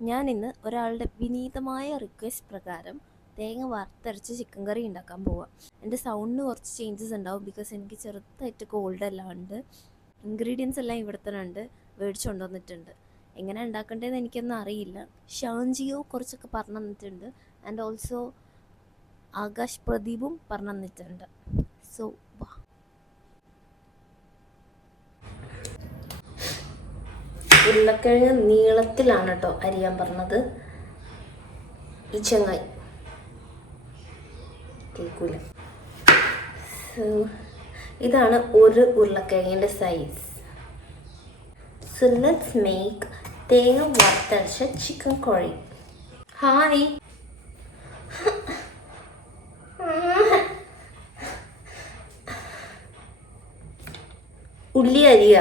ഞാനിന്ന് ഒരാളുടെ വിനീതമായ റിക്വസ്റ്റ് പ്രകാരം തേങ്ങ വറുത്തരച്ച് ചിക്കൻ കറി ഉണ്ടാക്കാൻ പോവാം. എൻ്റെ സൗണ്ടിന് കുറച്ച് ചേഞ്ചസ് ഉണ്ടാവും, ബിക്കോസ് എനിക്ക് ചെറുതായിട്ട് കോൾഡ് എല്ലാം ഉണ്ട്. ഇൻഗ്രീഡിയൻസ് എല്ലാം ഇവിടെ തന്നെ ഉണ്ട്, മേടിച്ചു കൊണ്ടുവന്നിട്ടുണ്ട്. എങ്ങനെ ഉണ്ടാക്കേണ്ടതെന്ന് എനിക്കൊന്നും അറിയില്ല. ഷാൻജിയോ കുറച്ചൊക്കെ പറഞ്ഞു തന്നിട്ടുണ്ട്, ആൻഡ് ഓൾസോ ആകാശ് പ്രദീപും പറഞ്ഞു തന്നിട്ടുണ്ട്. സോ വാ. ഉരുളക്കിഴങ്ങ് നീളത്തിലാണ് കേട്ടോ അരിയാൻ പറഞ്ഞത്. ഈ ചങ്ങായി കേൾക്കൂല. ഇതാണ് ഒരു ഉരുളക്കിഴങ്ങിൻ്റെ സൈസ്. സോ ലെറ്റ്സ് മേക്ക് തേങ്ങ വറുത്തരച്ച ചിക്കൻ കറി. ഹായ്, ഉള്ളി അരിയ.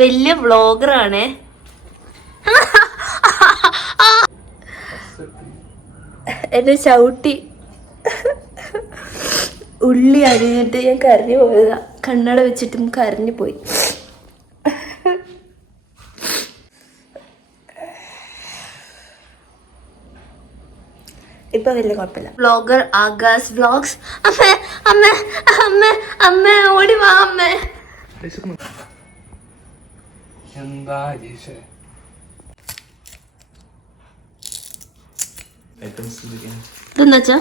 വലിയ വ്ളോഗറാണേ. എന്നെ ചവിട്ടി ഉള്ളി അരിഞ്ഞിട്ട് ഞാൻ കരഞ്ഞു പോയതാ. കണ്ണട വെച്ചിട്ടും കരഞ്ഞു പോയി. ഇപ്പൊ വലിയ കുഴപ്പമില്ല. Vlogger Akash vlogs. അമ്മേ അമ്മേ അമ്മേ അമ്മേ ഓടി വാ അമ്മേ. ഇതെന്താ?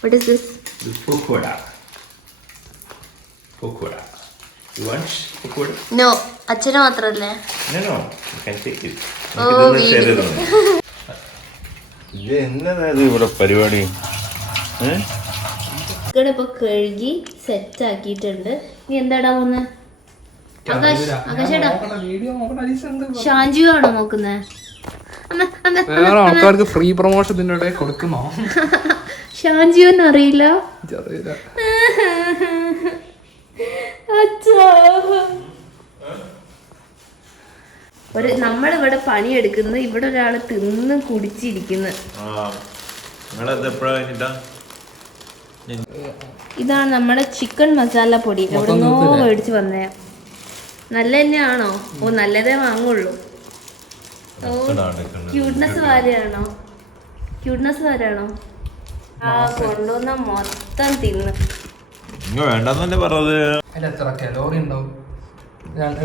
What is this? This pakoda. Pakoda. You want pakoda? No, അച്ഛന് മാത്രല്ലേ? No. You can take it. ഇത് എന്നതായത് ഇവിടെ പരിപാടി? ഇപ്പൊ കഴുകി സെറ്റ് ആക്കിയിട്ടുണ്ട്. ഇനി എന്താടാ പോന്നെ? ആകാശേടാ, ഷാൻജിയോ ആണോ നോക്കുന്നേ? ആൾക്കാർക്ക് ഫ്രീ പ്രൊമോഷൻ ഇതിന്റെ കൊടുക്കുന്നോ? ഷാൻജിയോന്ന് അറിയില്ല. നമ്മളിവിടെ പണിയെടുക്കുന്നത്, ഇവിടെ ഒരാള് തിന്ന് കുടിച്ചിരിക്കുന്നു. ഇതാണ് നമ്മുടെ ചിക്കൻ മസാല പൊടി. എവിടുന്നോ മേടിച്ച് വന്നേ. നല്ല തന്നെയാണോ? ഓ, നല്ലതേ വാങ്ങുള്ളൂ. ഓ, ക്യൂട്ട്നെസ് വാരാണോ? ആ, കൊണ്ടുവന്ന മൊത്തം തിന്ന്. വേണ്ടെന്നല്ലേ പറഞ്ഞത്. അതിൽ എത്ര കലോറി ഉണ്ടാവും?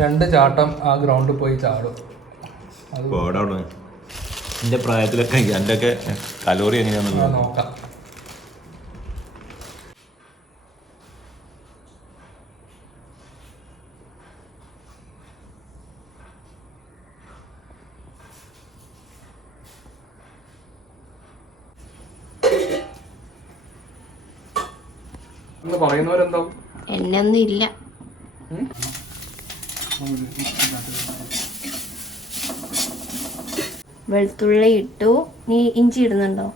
2 ചാട്ടം ആ ഗ്രൗണ്ടിൽ പോയി ചാടും. എന്റെ പ്രായത്തിലൊക്കെ എൻ്റെ ഒക്കെ കലോറി എങ്ങനെയാണെന്ന് നോക്കാം. പറയുന്നവരെന്താവും? എന്നെയൊന്നും ഇല്ല. വെളുത്തുള്ളി ഇട്ടു. നീ ഇഞ്ചി ഇടുന്നുണ്ടോ?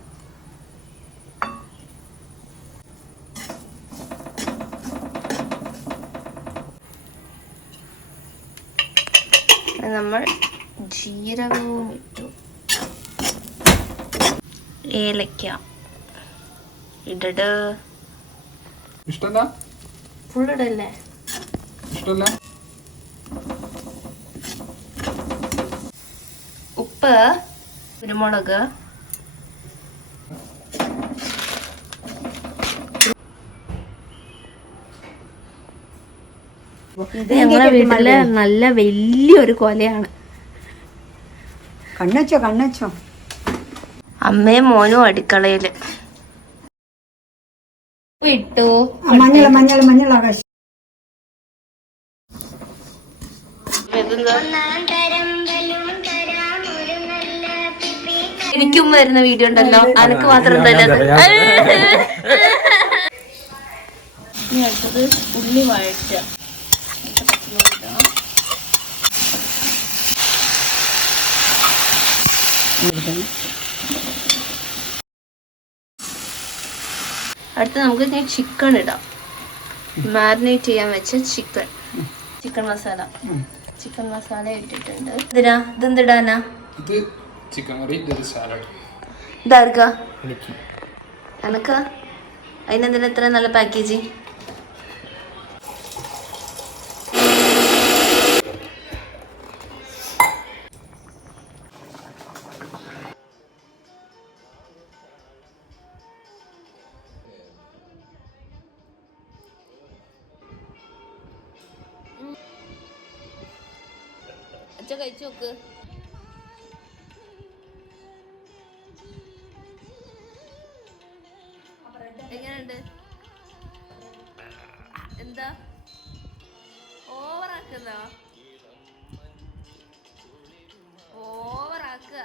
നമ്മൾ ജീരകവും ഇട്ടു. ഏലക്ക ഇടട്. ഇഷ്ടല്ല? ഫുൾ ഇടല്ലേ? ഇഷ്ടല്ല. ഉപ്പ്, കുരുമുളക്, ഇത് ഞങ്ങളെ വീട്ടിലെ നല്ല വലിയൊരു കൊലയാണ്. കണ്ണച്ചോ അമ്മയും മോനും അടുക്കളയില് ഇട്ടു. മഞ്ഞൾ ആകാശം. എനിക്കും വരുന്ന വീഡിയോ ഉണ്ടല്ലോ, അനക്ക് മാത്രം ഇനി അടുത്തത് ഉള്ളി വഴറ്റുക. അടുത്ത് നമുക്ക് ഇനി ചിക്കൻ ഇടാം. മാരിനേറ്റ് ചെയ്യാൻ വെച്ച ചിക്കൻ മസാല ഇട്ടിട്ടുണ്ട്. ഇതെന്തിടാനാ? ഇത് ചിക്കൻ കറി, ഇത് സാലഡ്. ഇതാർക്കാ? എനക്ക് അതിനെന്തിനാ ഇത്ര നല്ല പാക്കേജിങ്? അച്ഛ കഴിച്ചു നോക്ക്. എങ്ങനെയുണ്ട്? എന്താ ഓവറാക്കുന്ന? ഓവറാക്കുക.